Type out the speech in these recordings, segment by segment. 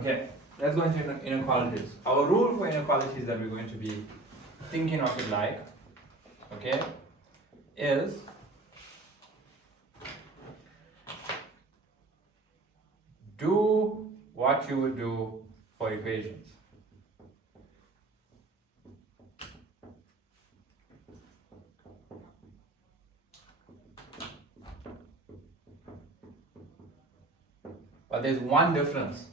Okay, let's go into inequalities. Our rule for inequalities that we're going to be thinking of it like, okay, is do what you would do for equations. But there's one difference.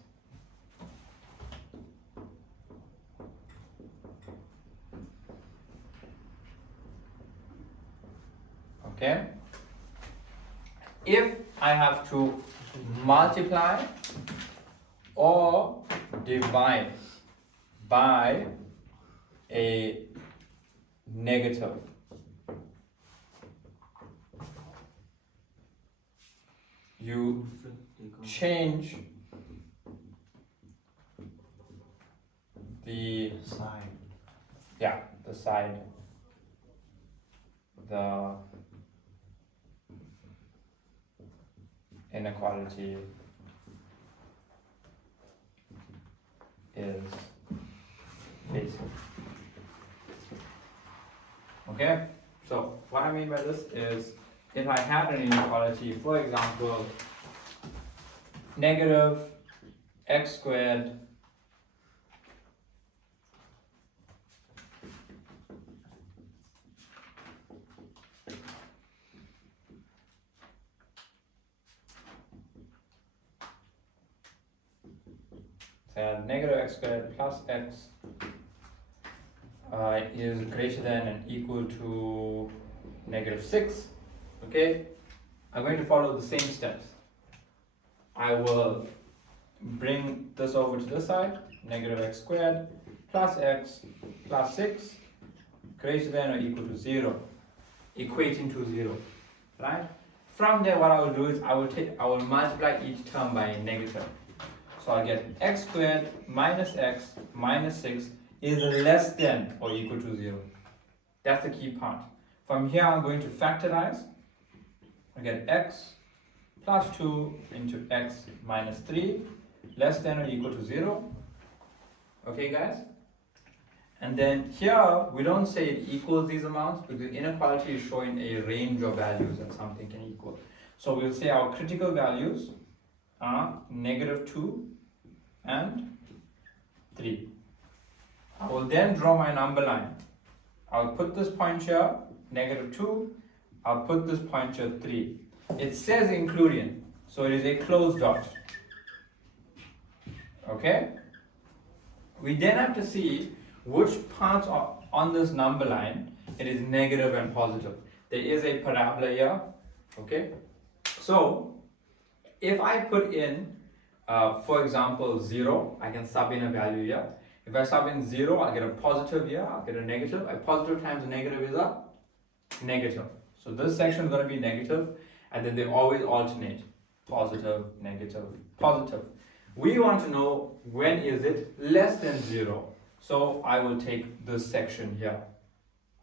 Okay? If I have to multiply or divide by a negative, you change the Side. yeah, the side, the inequality is facing. Okay, so what I mean by this is if I had an inequality, for example, negative x squared negative x squared plus x is greater than and equal to negative 6. Okay, I'm going to follow the same steps. I will bring this over to this side, negative x squared plus x plus 6 greater than or equal to 0, equating to 0, right? From there, what I will do is I will multiply each term by a negative. So I get x squared minus x minus 6 is less than or equal to 0. That's the key part. From here, I'm going to factorize. I get x plus 2 into x minus 3 less than or equal to 0. Okay, guys? And then here, we don't say it equals these amounts because inequality is showing a range of values that something can equal. So we'll say our critical values are negative 2 and 3. I will then draw my number line. I'll put this point here, negative 2. I'll put this point here, 3. It says including, so it is a closed dot. Okay? We then have to see which parts are on this number line it is negative and positive. There is a parabola here. Okay? So, if I put in, for example, 0, I can sub in a value here. If I sub in 0, I'll get a positive here, I'll get a negative. A positive times a negative is a negative. So this section is going to be negative, and then they always alternate. Positive, negative, positive. We want to know when is it less than 0. So I will take this section here,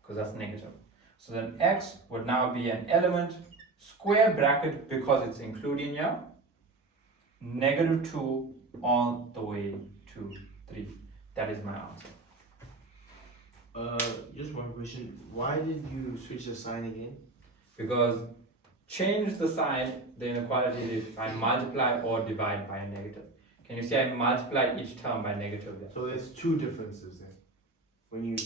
because that's negative. So then x would now be an element, square bracket, because it's including here, negative 2 all the way to 3. That is my answer. Just one question. Why did you switch the sign again? Because change the sign, the inequality is if I multiply or divide by a negative. Can you see I multiply each term by negative there? So there's two differences then. When you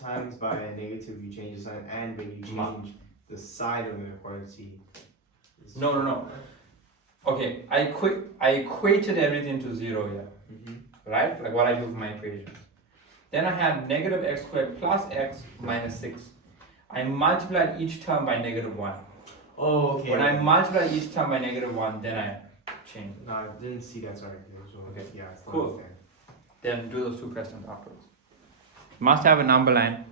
times by a negative, you change the sign, and when you change the side of an inequality. No. Okay, I equated everything to 0 here. Right? Like what I do for my equation. Then I had negative x squared plus x minus 6. I multiplied each term by negative 1. Oh, okay. When I multiply each term by negative 1, then I change it. No, I didn't see that, sorry. So, Okay. Yeah, it's Cool. Then do those two questions afterwards. Must have a number line